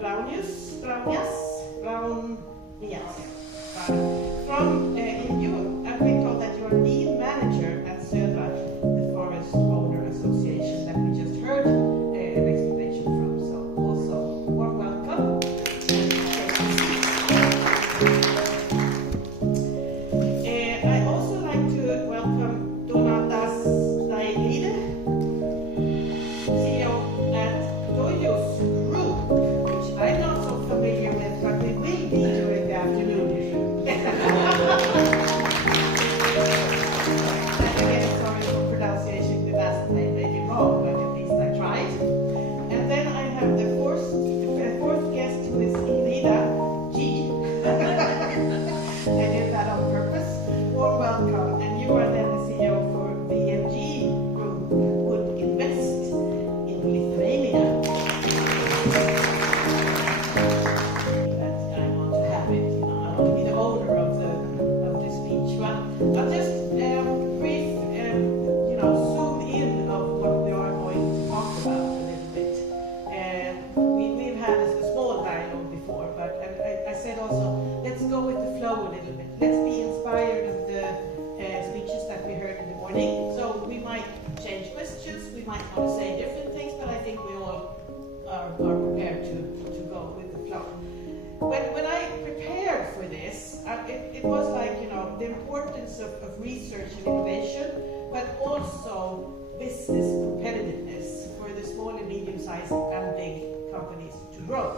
Braunias. From you, I've been told that you are lead manager at Södra, the Forest Owner Association that we just heard an explanation from. So also, warm welcome. I also like to welcome Ingrida, CEO at Doyos Group, which I'm not so familiar with, but we will be during the afternoon. And again, sorry for pronouncing the last name maybe wrong, but at least I tried. And then I have the fourth guest, who is Ingrida G. I did that on purpose. Warm welcome. And you are then the CEO for BMG Group, would invest in Lithuania. That I want to have it. You know, I want to be the owner of the speech. But I'll just brief, zoom in of what we are going to talk about a little bit. We've had a small dialogue before, but I said also, let's go with the flow a little bit. Let's be inspired of the speeches that we heard in the morning. So we might change questions, we might want to say different things, but I think we all are prepared to go with the flow. When I prepared for this, it was like, the importance of research and innovation, but also business competitiveness for the small and medium-sized and big companies to grow.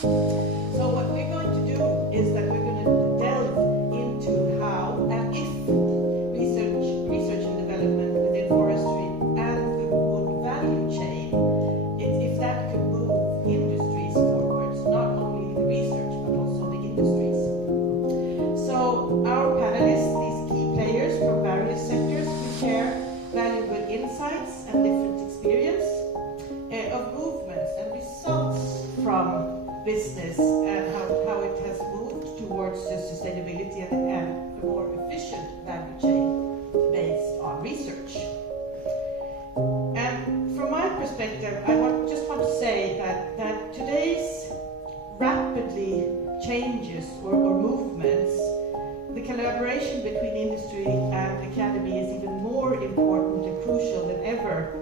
So what we're going to do is that we're going to delve into how and if research and development within forestry and the wood value chain, if that could move industries forwards, not only the research but also the industries. So our panelists, these key players from various sectors, will share valuable insights and different experience of movements and results from business and how it has moved towards sustainability and a more efficient value chain based on research. And from my perspective, I just want to say that today's rapidly changes or movements, the collaboration between industry and academy is even more important and crucial than ever,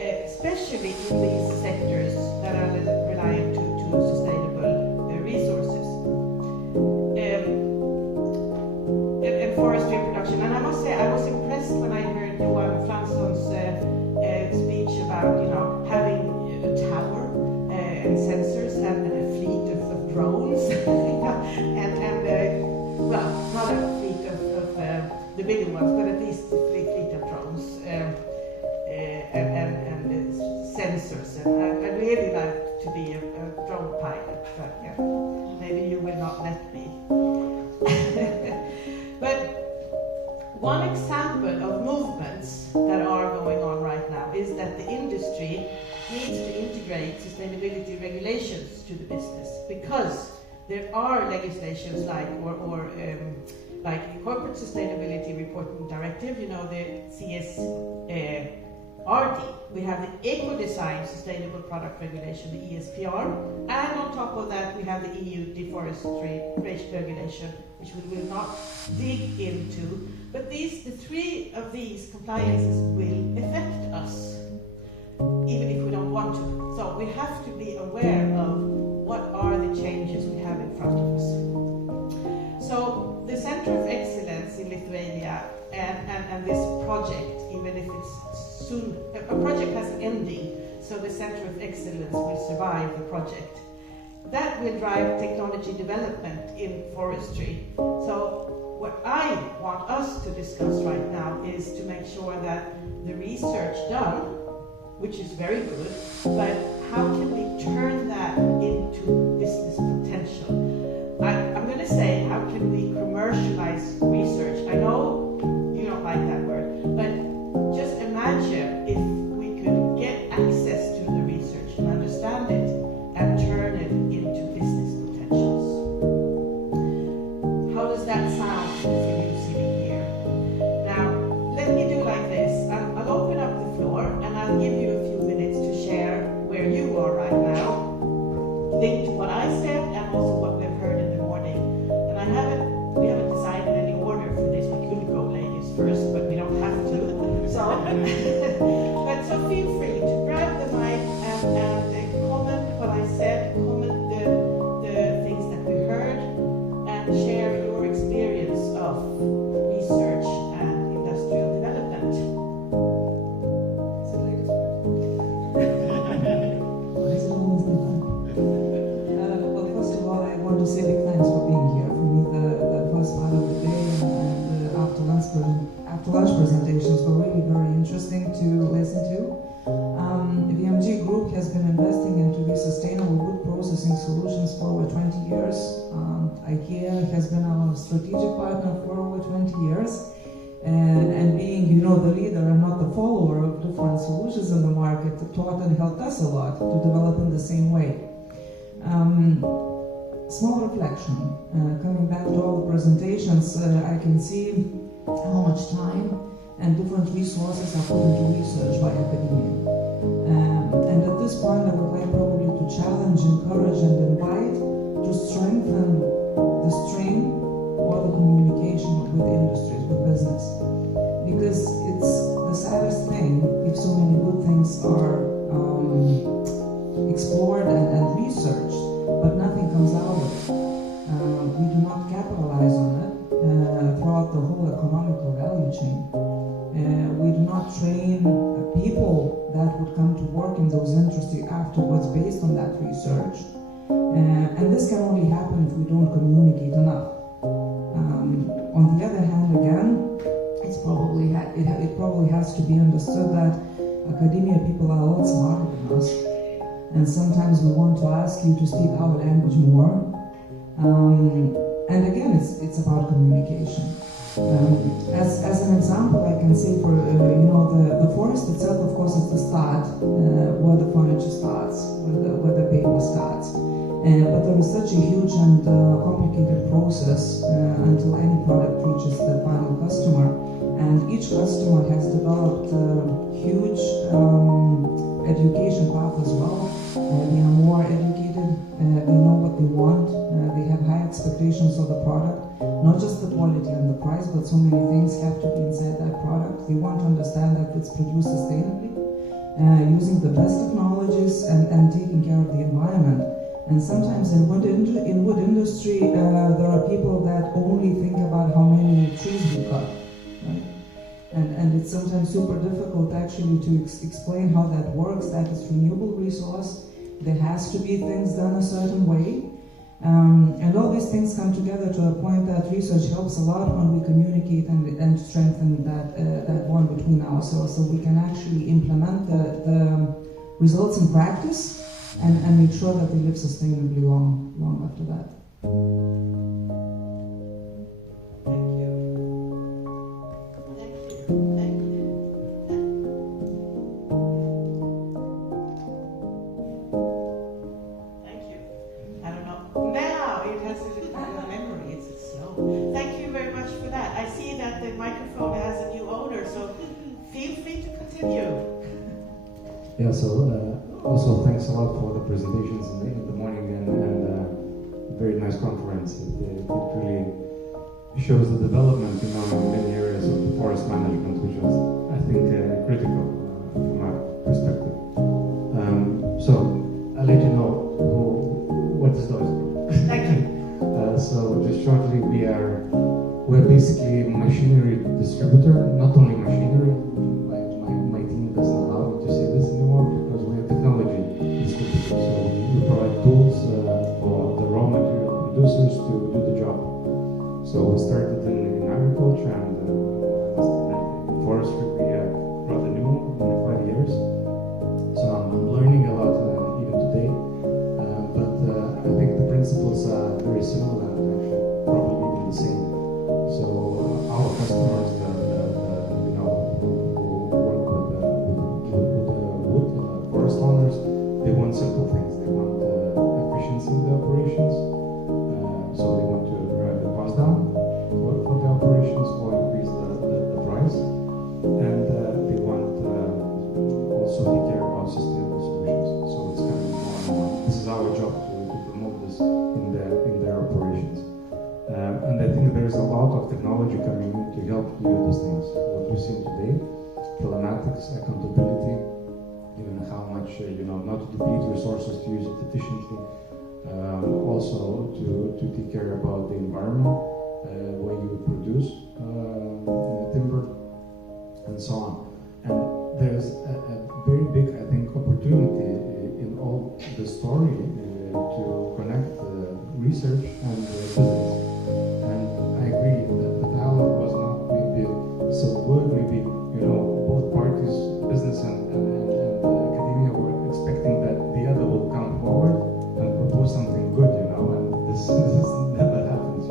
especially in these sectors that are reliant to sustainable resources and forestry production. And I must say, I was impressed when I heard Joachim's speech about having a tower and sensors and a fleet of drones well, not a fleet of the bigger ones, but at least a fleet of drones and sensors. And I'd really like to be a drone pilot, but maybe you will not let me. But one example of movements that are going on right now is that the industry needs to integrate sustainability regulations to the business, because there are legislations like Corporate Sustainability Reporting Directive, the CSRD. We have the Eco-Design Sustainable Product Regulation, the ESPR, and on top of that we have the EU Deforestation Regulation, which we will not dig into. But the three of these compliances will affect us, even if we don't want to. So we have to be aware of what are the changes we have in front of us. So the Center of Excellence in Lithuania and this project, even if it's soon, a project has an ending, so the Center of Excellence will survive the project. That will drive technology development in forestry. So what I want us to discuss right now is to make sure that the research done, which is very good, but how can we turn that into business potential? I'm going to say, how can we commercialize research? I know you don't like that word, but just imagine if we could get access to the research and understand it and turn it into business potentials. How does that sound for you sitting here? Now, let me do like this. I'll open up the floor and I'll give you a few minutes to share where you are right now. linked to what I said and also what we've heard in the morning. And we haven't decided any order for this. We could go ladies first, but we don't have to. So, but so feel free to grab the mic and comment what I said, comment the things that we heard, and share your experience of research and industrial development. Well, first of all, I want to say big thanks for being here. For me, the first part of the day and the after lunch presentations were really very interesting to listen to. The VMG Group has been investing into these sustainable wood processing solutions for over 20 years. IKEA has been our strategic partner for over 20 years. And being, the leader and not the follower of different solutions in the market, taught and helped us a lot to develop in the same way. Small reflection. Coming back to all the presentations, I can see how much time and different resources are put into research by academia. And at this point, I would like probably to challenge, encourage, and invite to strengthen the stream or the communication with industries, with business. Because it's the saddest thing if so many good things are explored and researched, but nothing comes out of it. We do not capitalize on it throughout the whole economical value chain. We do not train people that would come to work in those industries afterwards based on that research. And this can only happen if we don't communicate enough. On the other hand, again, it probably has to be understood that academia people are a lot smarter than us. And sometimes we want to ask you to speak our language more. And again, it's about communication. As an example, I can say for the forest itself, of course, is the start where the furniture starts, where the paper starts. But there is such a huge and complicated process until any product reaches the final customer. And each customer has developed a huge education path as well. They are more educated, they know what they want, they have high expectations of the product. Not just the quality and the price, but so many things have to be inside that product. They want to understand that it's produced sustainably, using the best technologies and taking care of the environment. And sometimes in wood industry, there are people that only think about how many trees we cut, right? And it's sometimes super difficult actually to explain how that works. That is renewable resource. There has to be things done a certain way. And all these things come together to a point that research helps a lot when we communicate and strengthen that bond between ourselves, so we can actually implement the results in practice and make sure that they live sustainably long after that. Yeah, so also thanks a lot for the presentations in the morning and very nice conference. It really shows the development in many areas of the forest management, which was, I think, critical from our perspective. So I'll let you know what the story is. Thank you. So just shortly, we're basically a machinery distributor, not only machinery. My team doesn't allow me to say this anymore because we are technology distributors. So we provide tools for the raw material producers to do the job. So we started in agriculture and in forestry. We brought a new 5 years. So I'm learning a lot even today. But I think the principles are very similar and actually probably even the same. So our customers, the lot of technology coming in to help you with these things. What we've seen today, telematics, accountability, even how much, not to deplete resources, to use it efficiently, also to take care about the environment, where you produce timber, and so on. And there's a very big, I think, opportunity in all the story to connect research and business. And I agree that the dialogue was not maybe so good. Maybe, both parties, business and academia, were expecting that the other will come forward and propose something good, and this never happens,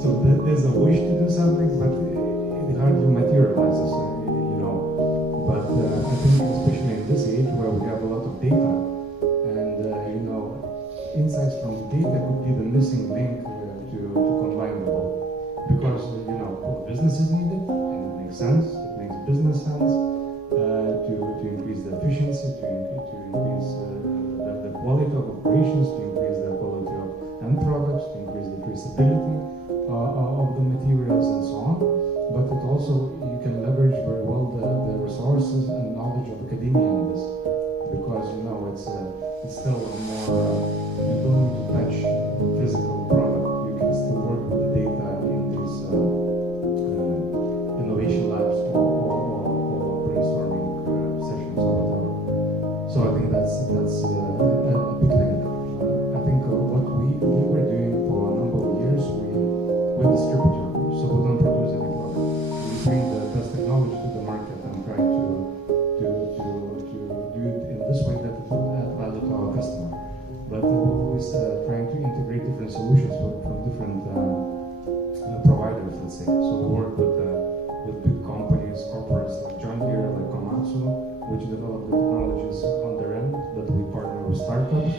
So there's a wish to do something, but it hardly materializes, But I think especially in this age where we have a lot of data, and insights from the data could be the missing link to combine the both. Because business is needed, and it makes sense. It makes business sense to increase the efficiency, to increase the quality of operations, to increase the quality of end products, to increase the traceability of the materials, and so on. But it also, you can leverage very well the resources and knowledge of academia in this, because it's still a more, you don't need to touch physical product. You can still work with the data in these innovation labs or brainstorming sessions or whatever. So I think that's a big thing. I think what we were doing for a number of years, we're a distributor, so we don't produce any product. We bring the best technology to the market and try to do it in this way that it will add value to our customer. But we're always trying to integrate different solutions from different providers, let's say. So we work with big companies, corporates like John Deere, like Komatsu, which develop the technologies on their end, but we partner with startups.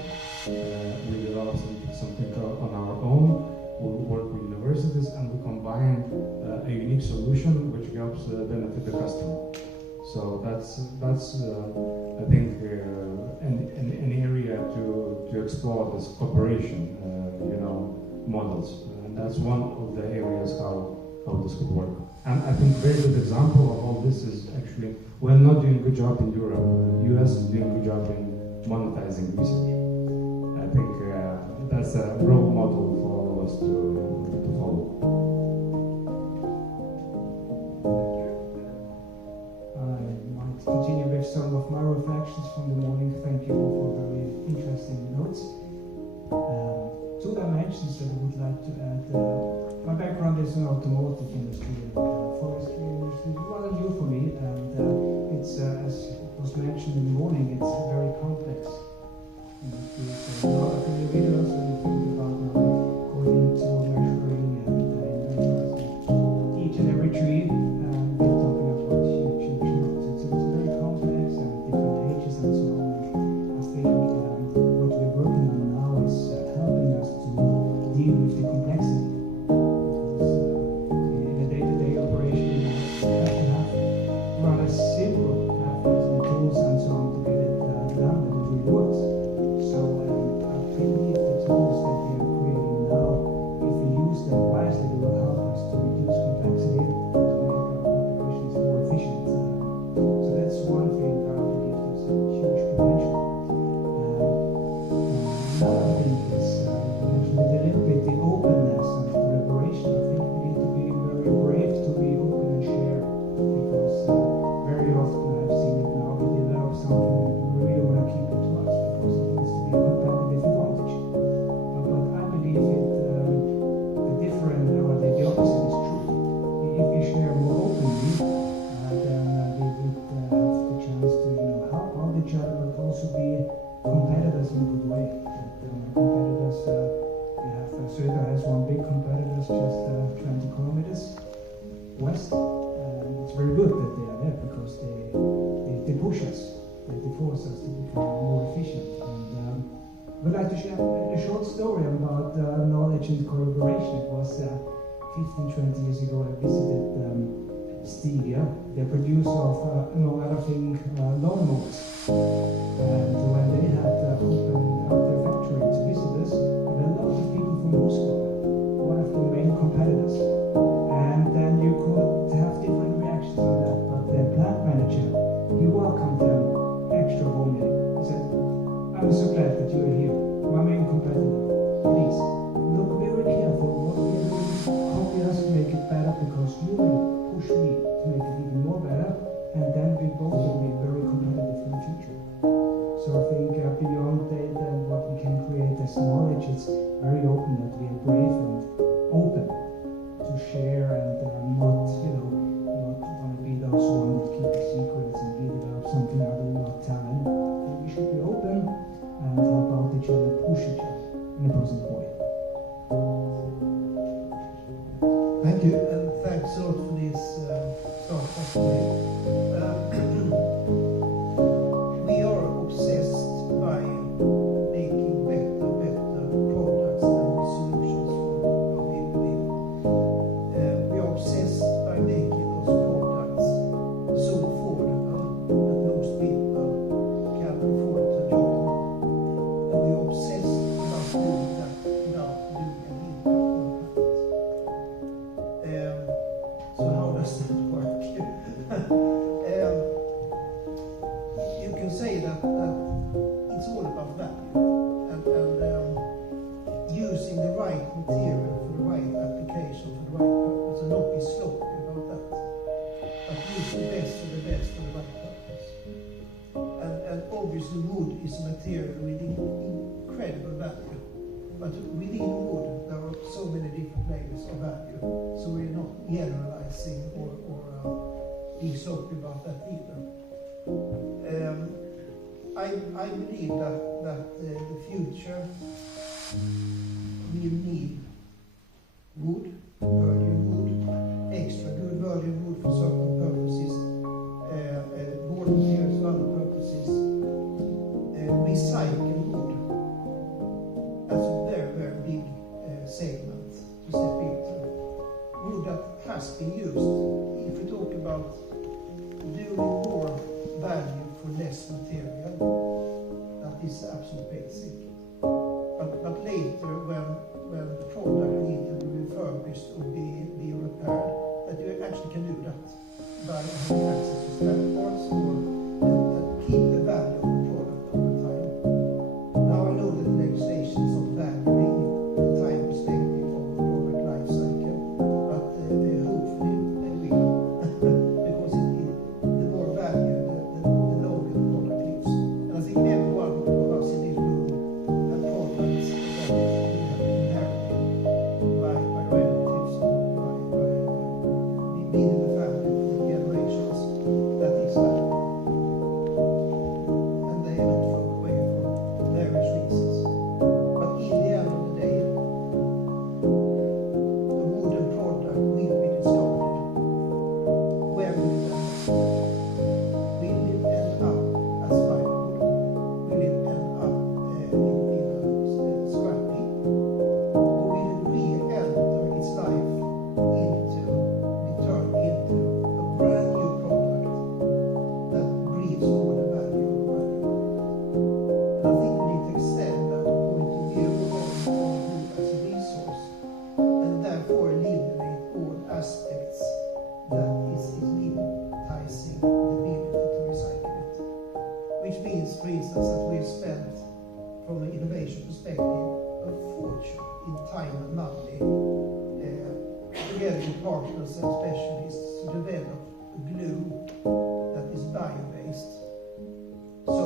We develop something on our own. We work with universities, and we combine a unique solution which helps benefit the customer. So that's I think an area to explore this cooperation, models, and that's one of the areas how this could work. And I think a very good example of all this is actually we're not doing a good job in Europe. US is doing a good job in monetizing research. I think that's a role model for all of us to follow. Continue with some of my reflections from the morning. Thank you all for very interesting notes. Two dimensions that I would like to add. My background is in automotive industry and forestry industry. It's rather new for me, and it's as was mentioned in the morning, it's very complex industry. So a lot of individuals when you think about now going into measuring and each and every tree. We're talking about huge numbers. It's very complex and different ages and so on. I think what we're working on now is helping us to deal with the complexity. Because in a day-to-day operation, you have to have rather simple methods and tools and so on to get it done, that it really works. So I believe the tools that we are creating now, if we use them wisely, they will help us to reduce complexity, to make our operations more efficient. So that's one thing that I believe there's a huge potential. Another thing is, you mentioned a little bit the openness and collaboration. I think we need to be very brave to be open and share, because very often I've seen it now, we develop something and we really want to keep it to us because it needs to be a competitive advantage. But I believe the different, or the opposite is true. If we share more openly, then we would have the chance to help out each other, but also be competitors in a good way. Competitors, we have Södra has one big competitor just 20 kilometers west, and it's very good that they are there because they push us, they force us to become more efficient. And I would like to share a short story about knowledge and collaboration. It was 15-20 years ago I visited Stevia, the producer of, among other things, lawnmowers. And when they had opened up their factory to visit us, there were a lot of people from Moscow, one of the main competitors. very open, that we are brave and open to share and not, not want to be those ones that keep the secrets and give it up something I do not tell anyone. We should be open and help out each other, push each other in a positive way. Thank you, and thanks a lot for this start today. We are obsessed by making better products and solutions for our people. We are obsessed by making those products so affordable that most people can afford to enjoy them. And we are obsessed about doing that without doing an impact on the planet. So how does that work? You can say that it's all about value and using the right material for the right application for the right purpose, and not be sloppy about that, but use the best for the right purpose. And obviously wood is a material with incredible value, but within wood there are so many different layers of value, so we're not generalizing or being sloppy about that either. I believe that the future will need wood, virgin wood, extra good virgin wood for certain purposes, board materials for other purposes, recycled wood. That's a very, very big segment to step into. Wood that has been used. If we talk about doing more value for less material, that is absolute basic. But later, when the product needs to be refurbished or be repaired, that you actually can do that by having access to spare parts or keep the value of the product over time. Now I know that legislation is not valuing the time perspective of the product life cycle, but hopefully they will, because the more value, the longer the product lives. And I think every one of us in this room have products that we have inherited by relatives, by being in the family for generations. That is valuable. And they are not thrown away for various reasons. But in the end of the day, a wooden product will be discarded. Where will it end up? Will it end up as firewood? Will it end up in a scrap heap? Or will it re-enter its life be turned into a brand new product that breathes more the value of value? And I think we need to extend that point of view of wood as a resource, and therefore eliminate all aspects that is limiting the ability to recycle it. Which means, for instance, that we've spent, from an innovation perspective, a fortune in time and money, together with partners and specialists, to develop a glue that is bio-based. So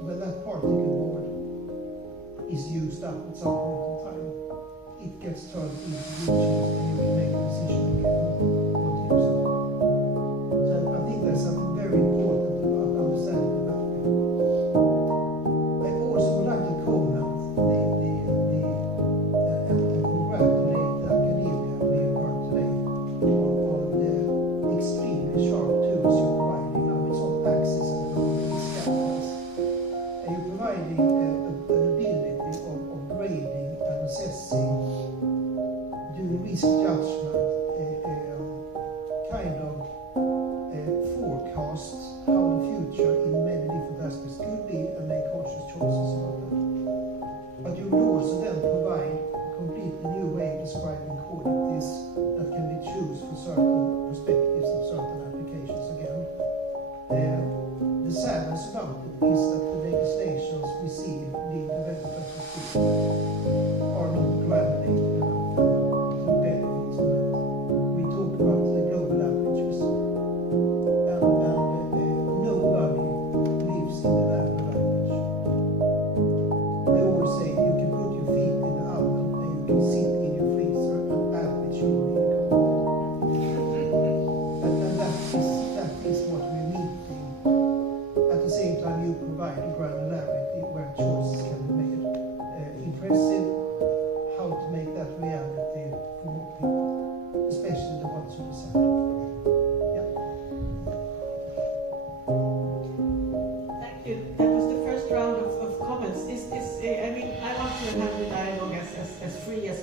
when that particle board is used up at some point in time, it gets turned into glue chips, and you can make a decision again what to use it. So I think there's something very important about understanding the value. I also would like to comment and congratulate the academia we have heard today on the extremely sharp tools you're providing. Now it's not axes and it's scanners. And you're providing an ability of grading and assessing, doing risk judgment, kind of forecast how the future in many different aspects could be, and make conscious choices about that. But you would also then provide a completely new way of describing qualities that can be chosen for certain perspectives of certain applications again. The sadness about it is that the legislations we see being developed as we speak are not graduated enough to benefit from that. We talk about the global averages, and nobody lives in the land of average. I always say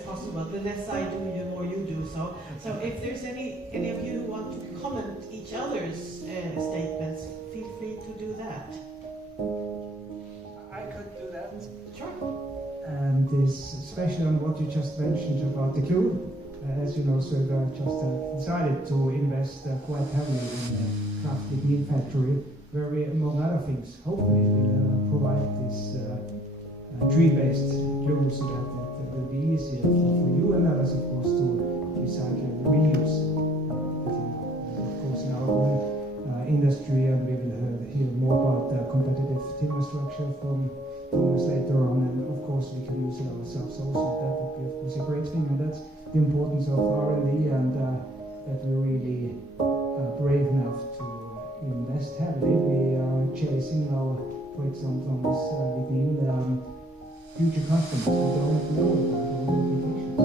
possible. The less I do, the more you do. So if there's any of you who want to comment each other's statements, feel free to do that. I could do that. Sure. And this, especially on what you just mentioned about the crew. As you know, Södra just decided to invest quite heavily in a craft meat factory, where we, among other things, hopefully will provide this tree-based glue so that it will be easier for you and others, of course, to recycle and reuse. Of course, in our own industry, and we will hear more about the competitive timber structure from Thomas later on, and of course we can use it ourselves also. That would be, of course, a great thing, and that's the importance of R&D, and that we're really brave enough to invest heavily. We are chasing now, for example, on this lignin, future customers. We don't know about all the applications.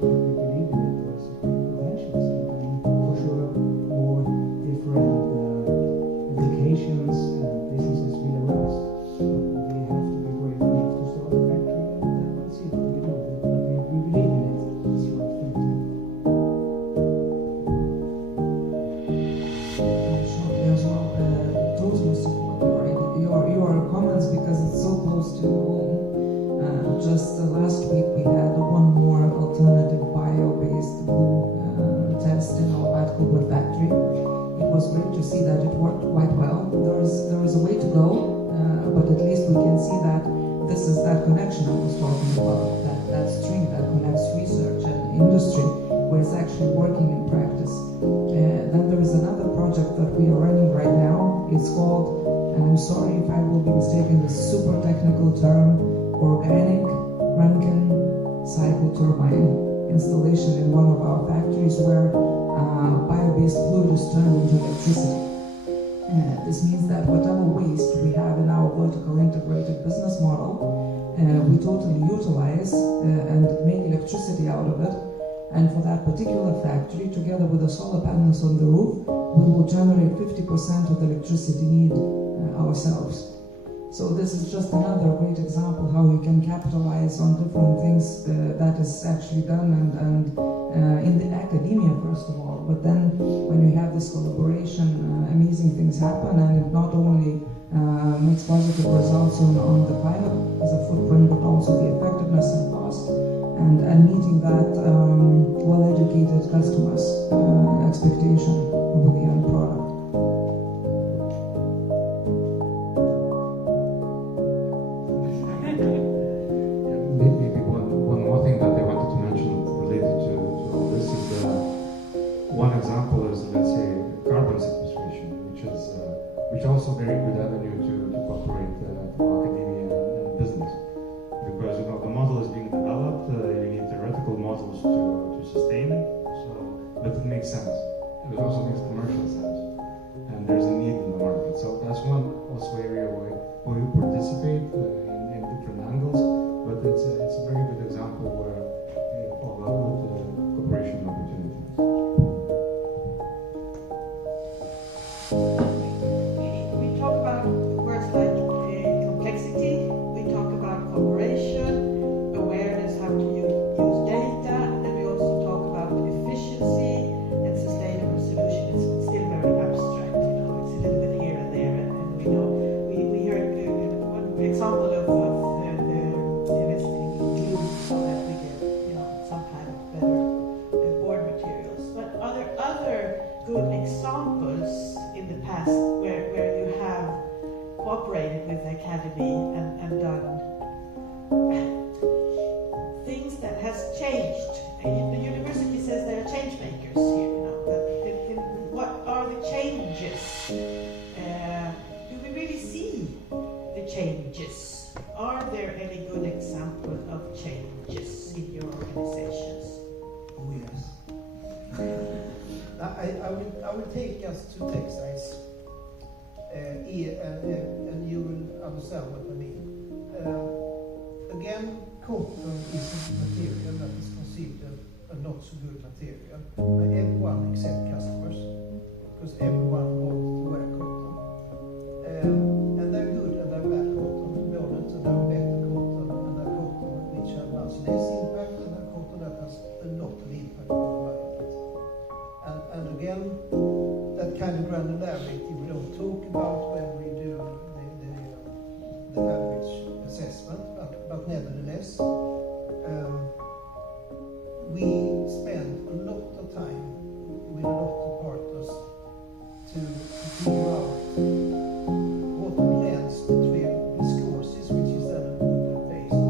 But we believe in it. There's a great potential, and for sure more different applications and businesses will arise. We have to be brave enough to start a factory, and we'll see what we can do. But we believe in it. It's the right thing to do. Shortly as well, totally support your comments because it's so close to home. Just last week we had one more alternative bio-based glue test in our bad Cooper factory. It was great to see that it worked quite well. There is a way to go, but at least we can see that this is that connection I was talking about, that string that connects research and industry, where it's actually working in practice. Then there is another project that we are running right now. It's called, and I'm sorry if I will be mistaken the super technical term, organic Rankine cycle turbine installation in one of our factories, where bio-based fluid is turned into electricity. This means that whatever waste we have in our vertical integrated business model, we totally utilize and make electricity out of it. And for that particular factory, together with the solar panels on the roof, we will generate 50% of the electricity need ourselves. So this is just another great example how you can capitalize on different things that is actually done and in the academia first of all, but then when you have this collaboration, amazing things happen, and it not only makes positive results on the climate as a footprint, but also the effectiveness and cost, and meeting that well-educated customers' expectation of the end product. Maybe one more thing that I wanted to mention related to all this is one example is, let's say, carbon sequestration, which also very good avenue to cooperate for academia and business, because the model is being developed. You need theoretical models to sustain it. But it makes sense. It also makes commercial sense, and there's a need in the market. So that's one also area where we participate in different angles. But it's a very good example where of a good cooperation opportunities. We talk about words like complexity, we talk about cooperation, awareness, how to use data, and we also talk about efficiency and sustainable solution. It's still very abstract, it's a little bit here and there, and we know, we heard one example of investing in glue so that we get, some kind of better board materials. But are there other good examples in the past where you have cooperated with the academy and done things that has changed? The university says they are change makers here, but what are the changes? Do we really see the changes? Are there any good examples of changes in your organizations? Oh yes. I will take us to textiles, and you will understand what I mean. Again, cotton is a material that is considered a not so good material by everyone except customers, because everyone wants to wear cotton. And they're good and they're bad cotton, to be honest, and they're better cotton, and they're cotton which have much less impact, and they're cotton competitiveness. We spend a lot of time with a lot of partners to figure out what blends between viscoses, which is then a wood based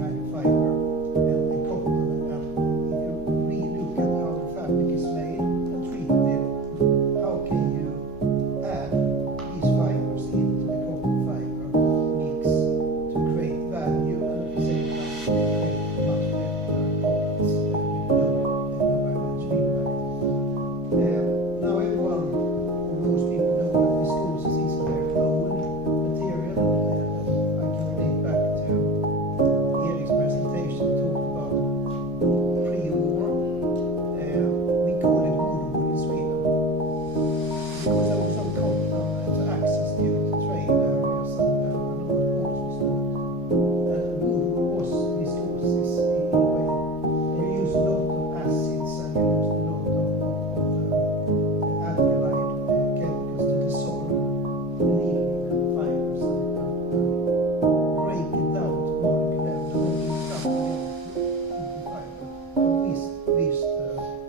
kind of fiber, and cotton. And if you really look at how the fabric is made and treated, how can you add these fibers into the cotton fiber mix to create value and at the same time create much better products with low environmental impact. Now everyone, or most people know that viscoses is a very old material. I can relate back to Erik's presentation. He talked about pre-war. We call it wood in Sweden because there was no cotton access due to trade areas and all parts of and wood was viscoses in a way. You use a lot of acids and you use a lot of alkaline chemicals to dissolve the needle fibers and break it down to molecular level and then mix up again into fiber of these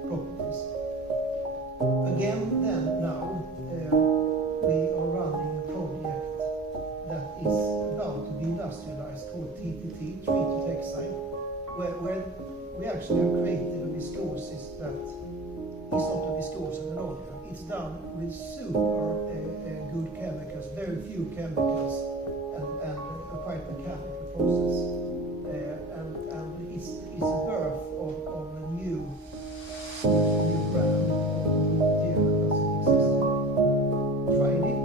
properties. Again, then now we are running a project that is about to be industrialized called TTT, Tree to Textile, where we actually have created a viscoses that is not a viscose any longer. It's done with super good chemicals, very few chemicals, and a quite mechanical process. And it's a birth of a new brand of material that doesn't exist. Tried it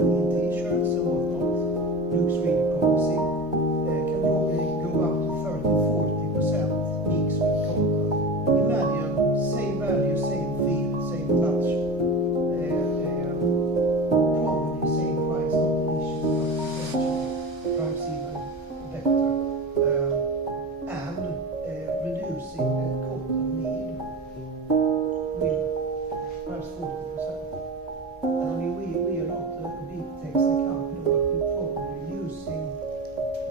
in t-shirts and whatnot. Looks really promising. Can probably go up to 30-40% mix with cotton. Imagine same value, same feel, same touch. Probably same price, not an issue, but perhaps even better. And reducing the cotton need with perhaps 40%. And I mean, we are not a big textile company, but we're probably using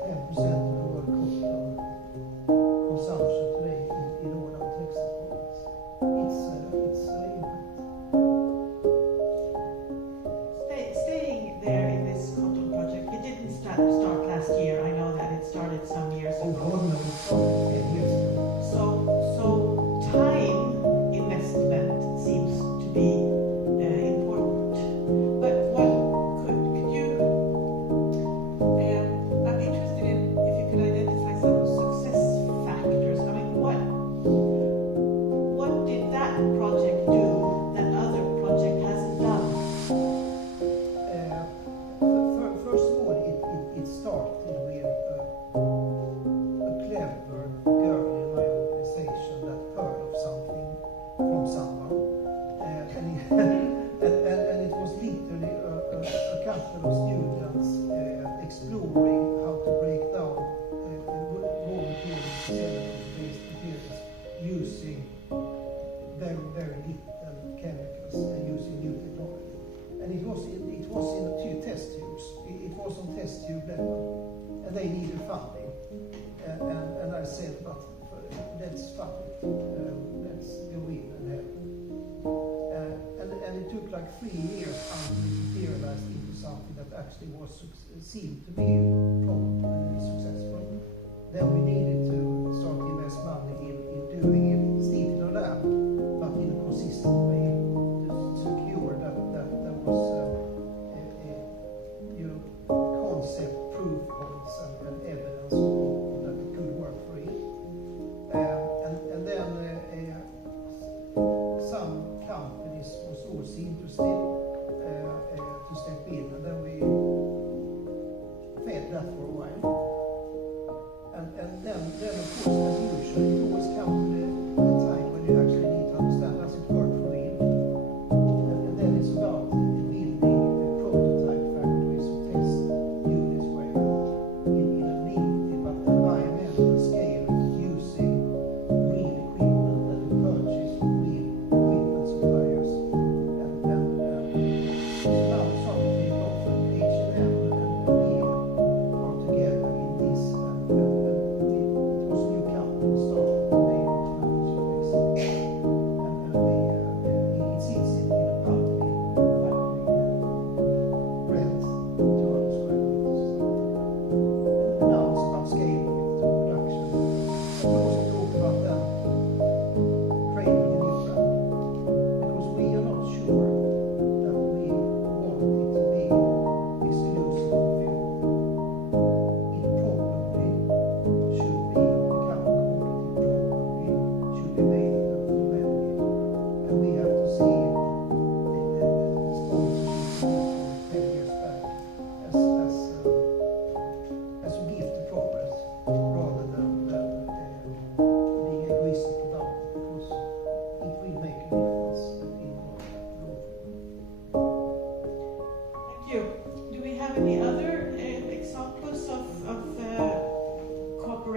10% of the world cotton consumption today in all our textile products. It's impact. Staying there in this cotton project, it didn't start last year. I know that it started some years Oh ago. God, no, we started 10 years ago. So time investment seems to be important. But what could you? I'm interested in if you could identify some success factors. I mean, what did that project do that other project hasn't done? First of all, it started with a clever girl in my organization that heard of something from someone, and it was literally a couple of students exploring how to break down raw materials, cellulose-based materials, using very, very little chemicals and using new technology. And it was in a two test tubes. It was on test tube level, and they needed funding. And I said, but let's fund it. Let's go in and help. And it took like 3 years until it materialized into something that actually seemed to be probably successful. Then we needed to start to invest money in doing it still in a lab, but in a consistent way to secure that there was concept proof points and evidence that it could work for real. And then some companies was also interested to step in, and then we fed that for a while.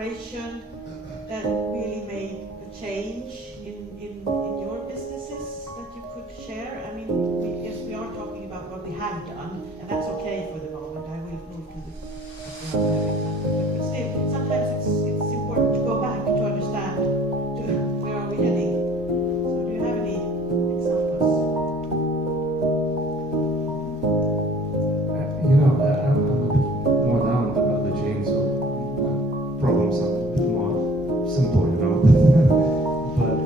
collaboration that really made a change in your businesses that you could share? I mean, yes, we are talking about what we have done, and that's okay for the moment. I will move to the but still, sometimes it's important to go back to understand where are we heading. So do you have any examples? I'm a bit more down about the chain, so problems are a bit more simple, but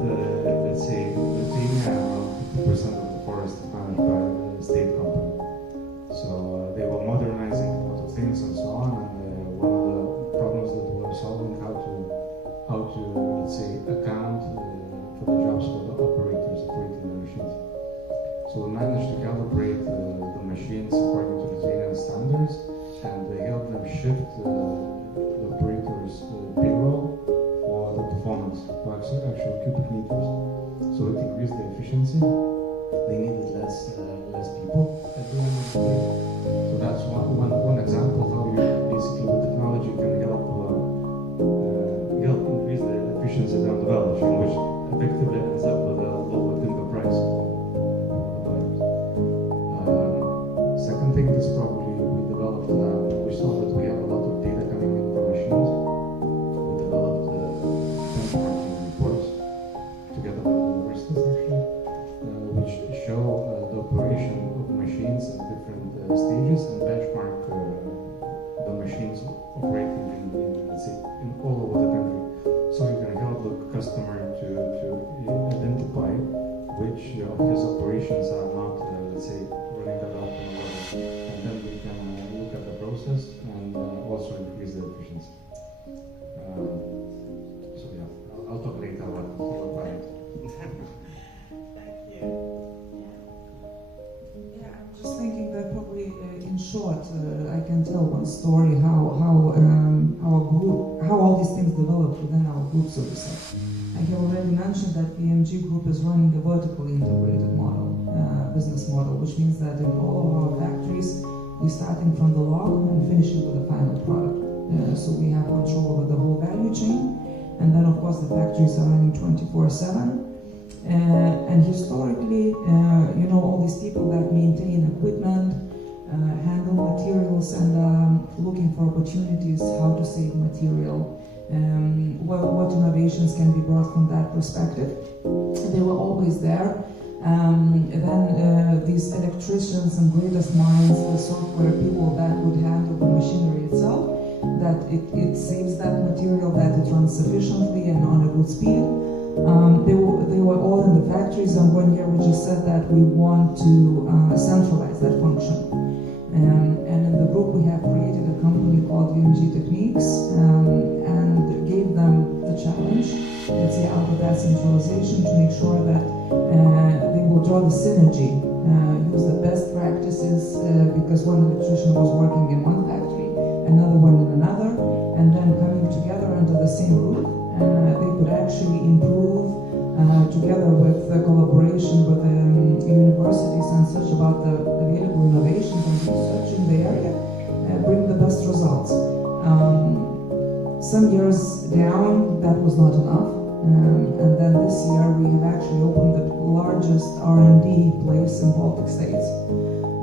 let's say Lithuania, around 50% of the forest is managed by the state company. So they were modernizing a lot of things and so on, and one of the problems that we were solving how to let's say account for the jobs for the operators operating the machines. So we managed to calibrate the machines according to Lithuanian standards, and they helped them shift the operators' payroll for the performance, for actual cubic meters. So it increased the efficiency. They needed less people at the end of the day. So that's one example of how you basically with technology can help increase the efficiency down the value chain, which effectively ends up with a lower timber price for the buyers. Second thing is probably we developed, we saw that we have a lot of data coming in from machines. We developed benchmarking reports together with universities actually, which show the operation of machines at different stages and benchmark the machines operating in, let's say, in all over the country. So you can help the customer to identify which of his operations are not, let's say, running around in a lot. And then we can look at the process and also increase the efficiency. So yeah, I'll talk later about it. Thank you. Yeah, I'm just thinking that probably, in short, I can tell one story how our group, how all these things developed within our group, so to say. I have already mentioned that the MG group is running a vertically integrated model, business model, which means that in all of our factories, we're starting from the log and finishing with the final product. So we have control over the whole value chain, and then of course the factories are running 24/7. And historically, all these people that maintain equipment, handle materials, and looking for opportunities, how to save material, what innovations can be brought from that perspective. They were always there. Then these electricians and greatest minds, the software people that would handle the machinery itself, that it saves that material, that it runs sufficiently and on a good speed. They were all in the factories, and one year we just said that we want to centralize that function. And in the group we have created a company called VMG Techniques, and gave them the challenge, let's say, out of that centralization to make sure that they will draw the synergy, use the best practices, because one electrician was working in one factory, another one in another, and then coming together under the same roof, they could actually improve together with the collaboration with the universities and such about the available innovations and research in the area, bring the best results. Some years down, that was not enough, and then this year we have actually opened the largest R&D place in Baltic states.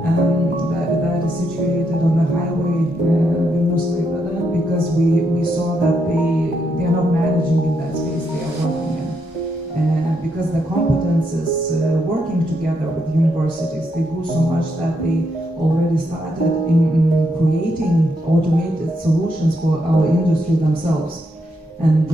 That is situated on the highway Vilnius-Klaipėda, because we saw that they are not managing in that space, they are working in. Because the competences working together with universities, they grew so much that they already started in creating automated solutions for our industry themselves. And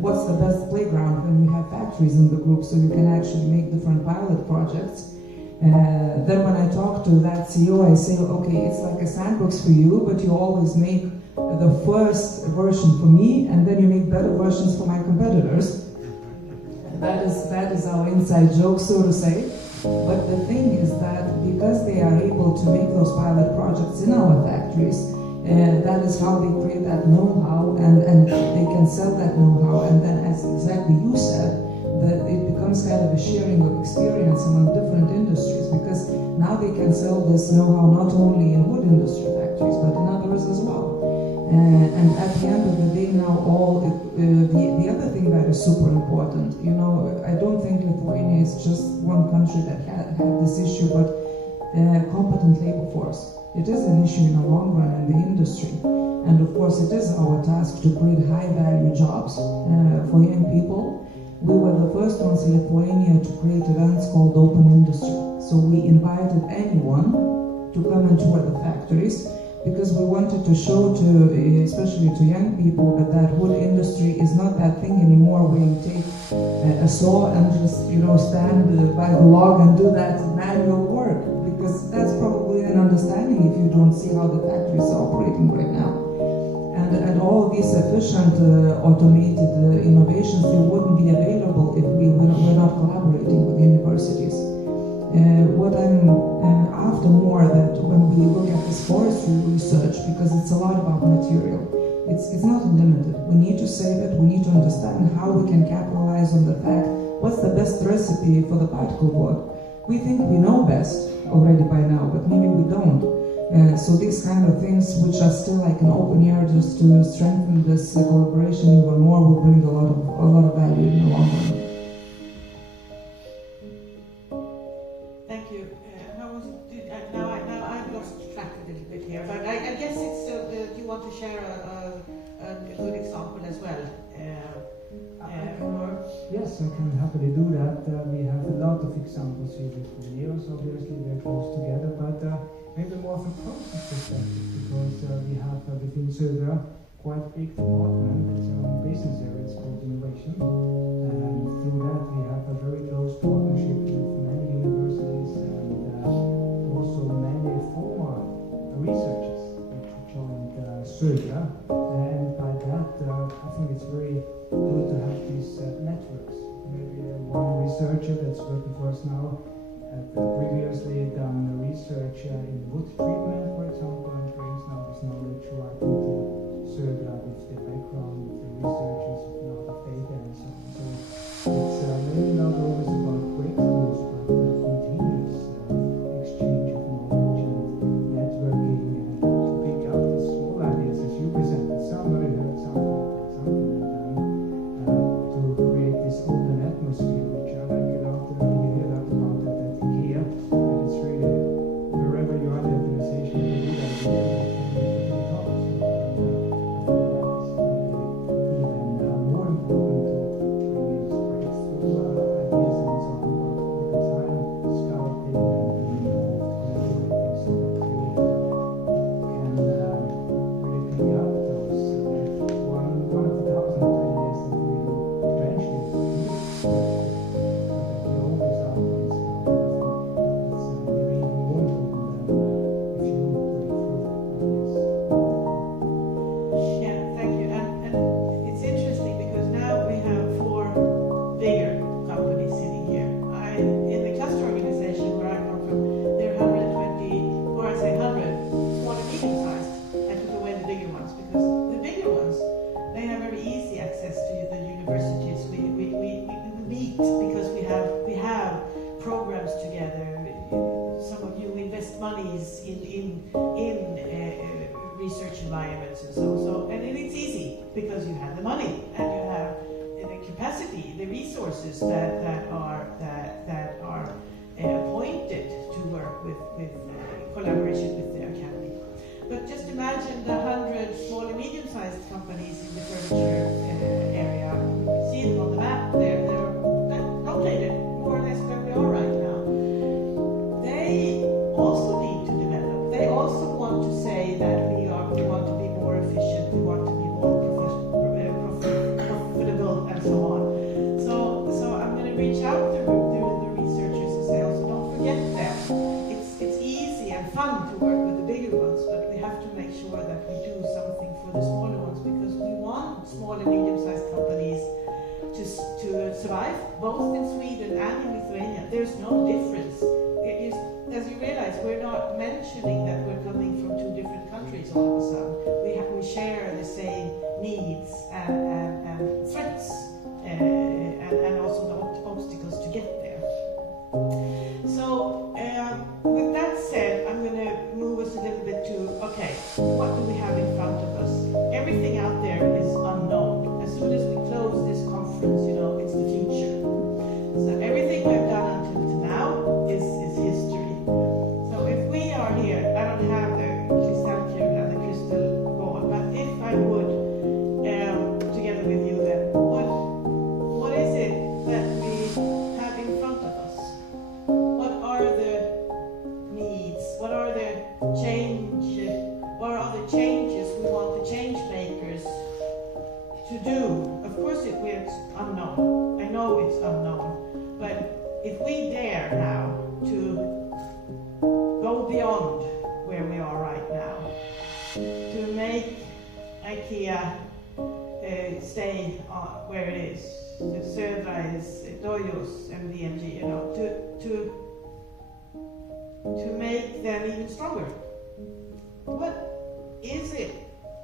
what's the best playground when we have factories in the group, so you can actually make different pilot projects. Then when I talk to that CEO, I say, okay, it's like a sandbox for you, but you always make the first version for me, and then you make better versions for my competitors. That is our inside joke, so to say. But the thing is that because they are able to make those pilot projects in our factories, that is how they create that know-how, and they can sell that know-how. And then, as exactly you said, that it becomes kind of a sharing of experience among different industries, because now they can sell this know-how not only in wood industry factories, but in others as well. And at the end of the day, now all the other thing that is super important, you know, I don't think Lithuania is just one country that had this issue, but competent labor force. It is an issue in the long run in the industry. And of course, it is our task to create high-value jobs for young people. We were the first ones in Lithuania to create events called Open Industry. So we invited anyone to come and tour the factories, because we wanted to show to, especially to young people, that wood industry is not that thing anymore where you take a saw and just, you know, stand by the log and do that manual work, because that's probably an understanding if you don't see how the factories are operating right now. And all of these efficient automated innovations, they wouldn't be available if we're not collaborating with universities. What I'm after more, that when we look at this forestry research, because it's a lot about material, it's not unlimited. We need to save it, we need to understand how we can capitalize on the fact, what's the best recipe for the particle board. We think we know best already by now, but maybe we don't. So these kind of things, which are still like an open air, just to strengthen this collaboration even more, will bring a lot of value in the long run. Thank you. How was it? Now I've lost track a little bit here, but I guess it's. Do you want to share a good example as well? Or Yes, I can happily do that. We have a lot of examples here with videos, obviously they're close together, but maybe more from process perspective, because we have within Södra quite a big department, its own business area, it's called innovation, and through that we have a very close partnership with many universities and also many former researchers which joined Södra, and by that I think it's very good to have these networks. Maybe one researcher that's working for us now had previously done research in wood treatment, for example, and brings now this knowledge right into Södra with the background, with the researchers, with a lot of data and so on. So it's maybe not always about breakthroughs, but continuous exchange of knowledge and networking to pick up the small ideas as you presented. Somebody heard something, for example, and to create this open atmosphere, which I like a lot. We hear that about that at IKEA, and it's really, wherever you are in the organization, you do that. research environments and so and it's easy because you have the money and you have the capacity, the resources that are appointed to work with collaboration with the academy. But just imagine the 100 small and medium-sized companies in the furniture area. You see them on the map. They're located more or less where we are right now. They also need to develop. They also want to say that we want to be more efficient, we want to be more profitable, and so on. So I'm going to reach out to the researchers and say, also don't forget them. It's easy and fun to work with the bigger ones, but we have to make sure that we do something for the smaller ones, because we want small and medium-sized companies to survive, both in Sweden and in Lithuania. There's no difference. As you realize, we're not mentioning that we're coming from two different countries all of a sudden. We share the same needs and threats and also the obstacles to get there. So with that said, I'm going to move us a little bit to, okay, what do we have in front of us? Everything out there is unknown. As soon as we to do. Of course it's unknown. I know it's unknown. But if we dare now to go beyond where we are right now, to make IKEA stay where it is, the Södra is Dojos and DMG, you know, to make them even stronger. What is it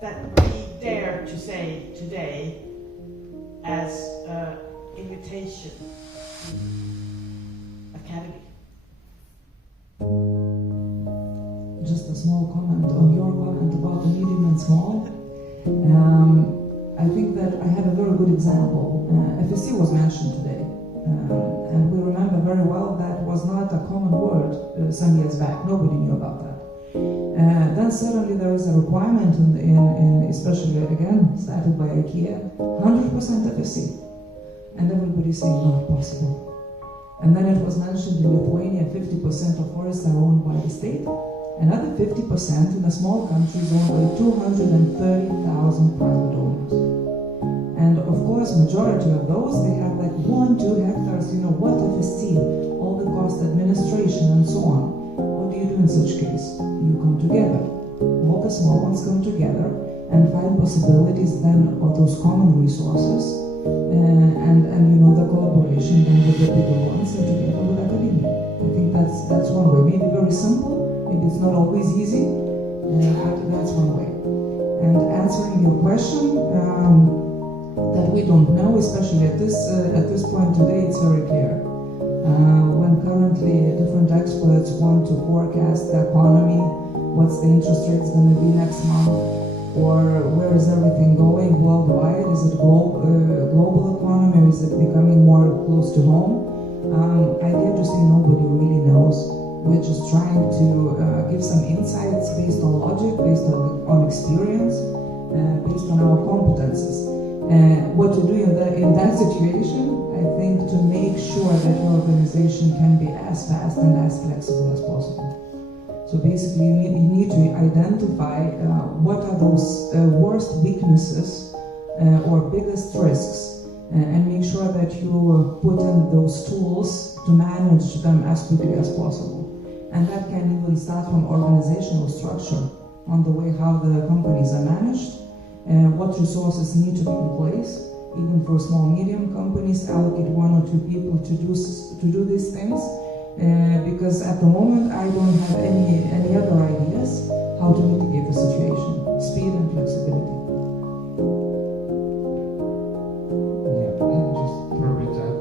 that we dare to say today as an invitation academy? Just a small comment on your comment about the medium and small. I think that I had a very good example. FSC was mentioned today, and we remember very well that was not a common word some years back. Nobody knew about that. Then suddenly there is a requirement in especially again started by IKEA, 100% FSC, and everybody saying not possible. And then it was mentioned in Lithuania, 50% of forests are owned by the state. Another 50% in a small country is owned by 230,000 private owners. And of course, majority of those, they have like 1-2 hectares, you know, what FSC, all the cost administration and so on. What do you do in such case? You come together. All the small ones come together and find possibilities then of those common resources and you know, the collaboration then with the bigger ones and together with academia. I think that's one way. Maybe very simple. Maybe it's not always easy, but that's one way. And answering your question, that we don't know, especially at this point today, it's very clear. When currently different experts want to forecast the economy, what's the interest rates going to be next month, or where is everything going worldwide? Is it global economy, or is it becoming more close to home? I dare to say nobody really knows. We're just trying to give some insights based on logic, based on experience, based on our competences. What to do in that situation, I think, to make sure that your organization can be as fast and as flexible as possible. So basically, you need to identify what are those worst weaknesses or biggest risks, and make sure that you put in those tools to manage them as quickly as possible. And that can even start from organizational structure, on the way how the companies are managed, what resources need to be in place, even for small, medium companies, allocate 1 or 2 people to do these things, because at the moment I don't have any other ideas how to mitigate the situation. Speed and flexibility. Yeah, just probably that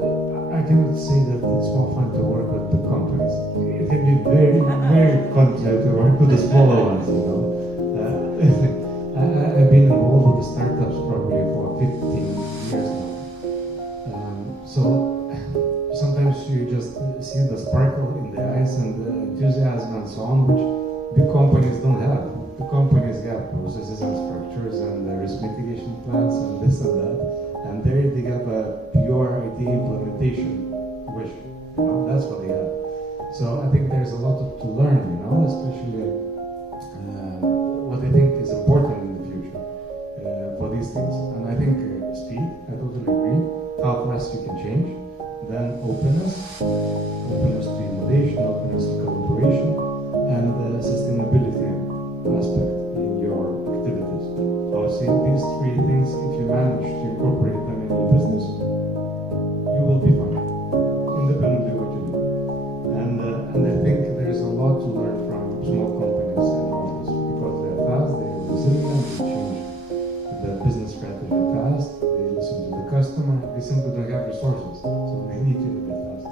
I cannot say that it's more fun to work with the companies. It can be very, very fun to work with the smaller ones, you know. I've been involved with the startups probably for 15 years now. So sometimes you just see the sparkle in the eyes and the enthusiasm and so on, which big companies don't have. The companies have processes and structures and risk mitigation plans and this and that. And there they have a pure IT implementation, which, you know, that's what they have. So I think there's a lot to learn, you know, especially what I think is important in the future for these things. And I think speed, I totally agree, how fast you can change, then openness to innovation, openness to collaboration, and sustainability aspect in your activities. I would say these 3 things, if you manage to incorporate them in your business, you will be fine, independently what you do. And I think there's a lot to learn from small companies and all this, because they're fast, they're resilient, they change the business strategy fast, they listen to the customer, they simply don't have resources, so they need to innovate fast.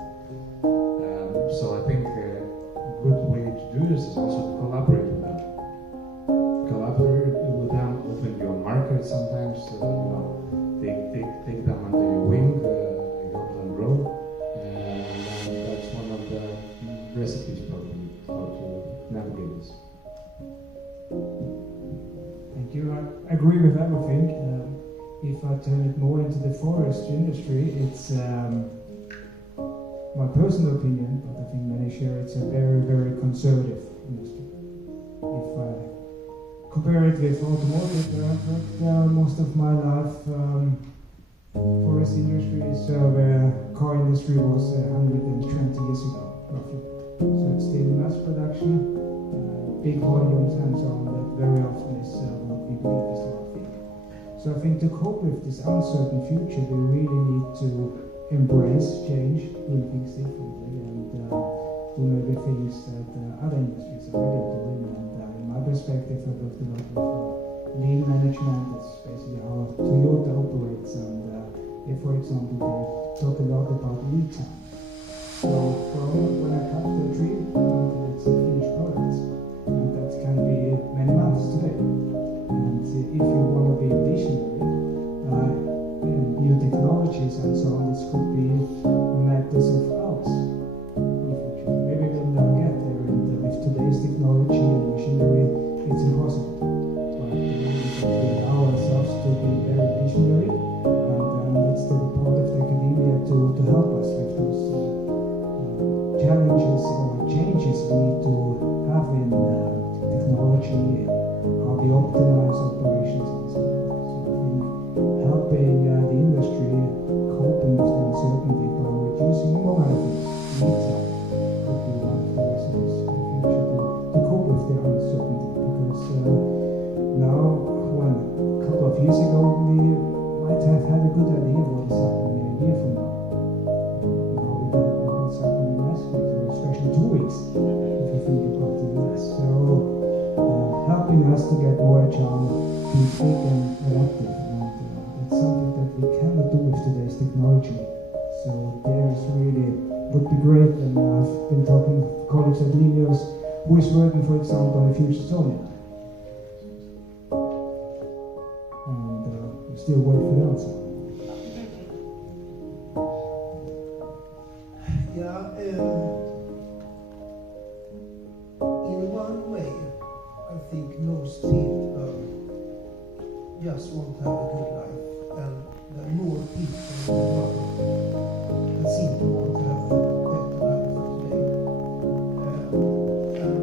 So I think a good way to do this is also to collaborate with them. Collaborate with them, open your market sometimes, you know, take them under your wing, help them grow. And that's one of the recipes probably how to navigate this. Thank you. I agree with everything. If I turn it more into the forest industry, it's my personal opinion, but I think many share it's a very, very conservative industry. If I compare it with automotive, where I've worked most of my life. Forest industry is where car industry was 120 years ago, roughly. So it's still mass production, big volumes and so on, that very often is what we believe is the right thing. So I think to cope with this uncertain future, we really need to embrace change, doing things differently, and do maybe things that other industries are already doing. And in my perspective, I've worked a lot with lean management. It's basically how Toyota operates, and if, for example, they talk a lot about lead time. So from when I cut the tree until it's a finished product, and that can be many months today. And if you want to be visionary, new technologies and so on, this could be matters of hours in the future. Maybe we'll never get there, and with today's technology and machinery, it's impossible. But we allow ourselves to be very visionary, and that's the part of the academia to help us with those challenges or changes we need to have in technology, how we optimize operations and so on. So I think helping the industry coping with the uncertainty by reducing, among other things, lead time could be one of the recipes for the future to cope with the uncertainty. Because now, when a couple of years ago, we might have had a good idea of what is happening in a year from now. Now we don't know what's happening next week, or especially 2 weeks, if you think about the US. So helping us to get more agile, be quick and adaptive, and it's something that we cannot do with today's technology. So there's really, would be great, and I've been talking to colleagues at Lindqvist who is working, for example, on the future zone. And we still wait for the answer. Yeah, in one way, I think most people just want to have a good life, and there are more people in the world that seem to want to have a better life today. And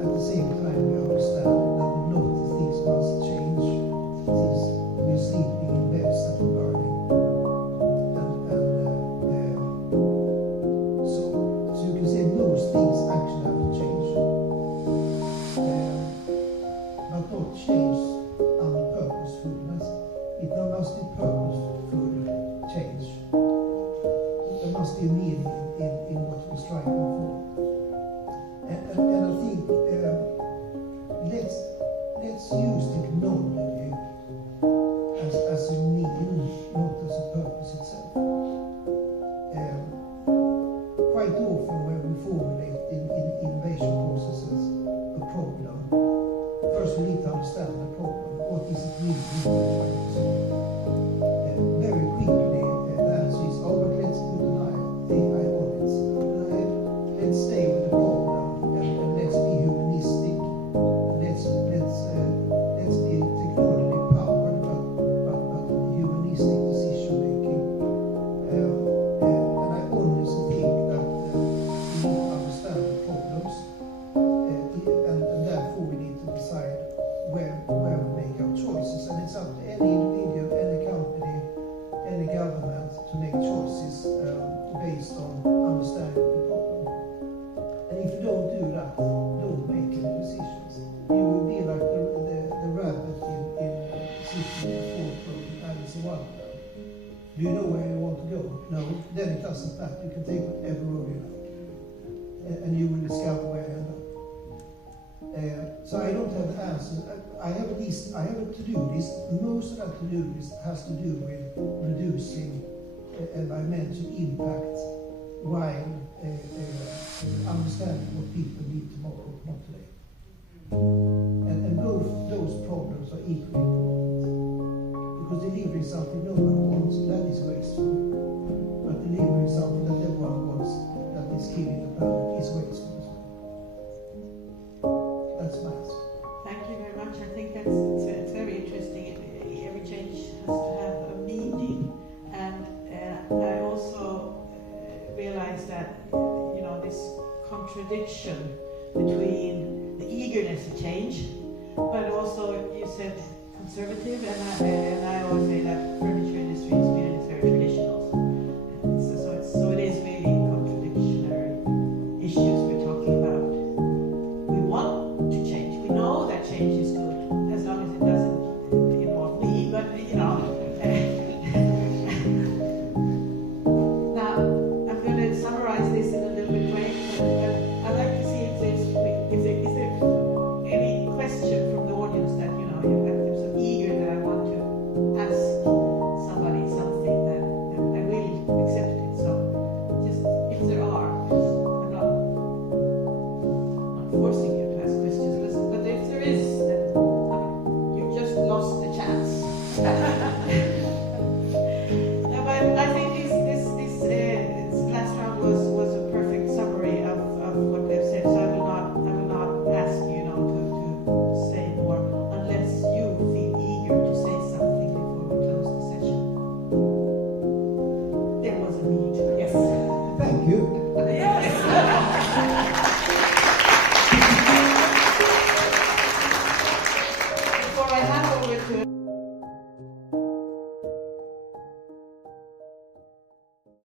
at the same time, we understand that a lot of things must change. We're sleeping in beds that are burning. So you can say most things actually have to change. But not change under purposefulness. It must be purposeful change. There must be a meaning in what we're striving for. And I think let's use technology as a mean, not as a purpose itself. Quite often when we formulate in innovation processes a problem, first we need to understand the problem. What is it really trying to solve? Very quickly, the answer is, but let's put an eye on it. Let's stay with the problem, and let's be humanistic. Let's be technology powered, but humanistic decision making. And I honestly think that we need to understand the problems, and therefore we need to decide where we make our choices. And it's up to any individual, any company, any government to make choices based on understanding the problem. And if you don't do that, don't make any decisions. You will be like the rabbit in sitting in the fork of Alice in Wonderland. Do you know where you want to go? No, then it doesn't matter. You can take whatever road you like, and you will discover where you end up. So I don't have the answer. I have a to-do list. Most of that to-do list has to do with reducing environmental impact while understanding what people need tomorrow, not today. And both those problems are equally important. Because delivering something no one wants, that is wasteful. But delivering something that everyone wants, that is killing the planet, is wasteful as well. That's my answer. Thank you very much. I think it's very interesting. Every change has to have a meaning, and I also realized that this contradiction between the eagerness to change but also you said conservative, and I always say that furniture industry in Sweden is very traditional. So it is really contradictory issues we're talking about. We want to change. We know that change is good as long as it doesn't involve me. But you know. Now I'm going to summarize this in a little bit way, but I'd like to see if is there any question from the audience that I'm so eager that I want to ask somebody something that I will accept it. So just if there are, I'm not forcing you to ask questions, but if there is, then you just lost the chance. No, but I think this last round was a perfect summary of what they've said. So I will not ask you to say more unless you feel eager to say something before we close the session. There was a need. Yes. Thank you.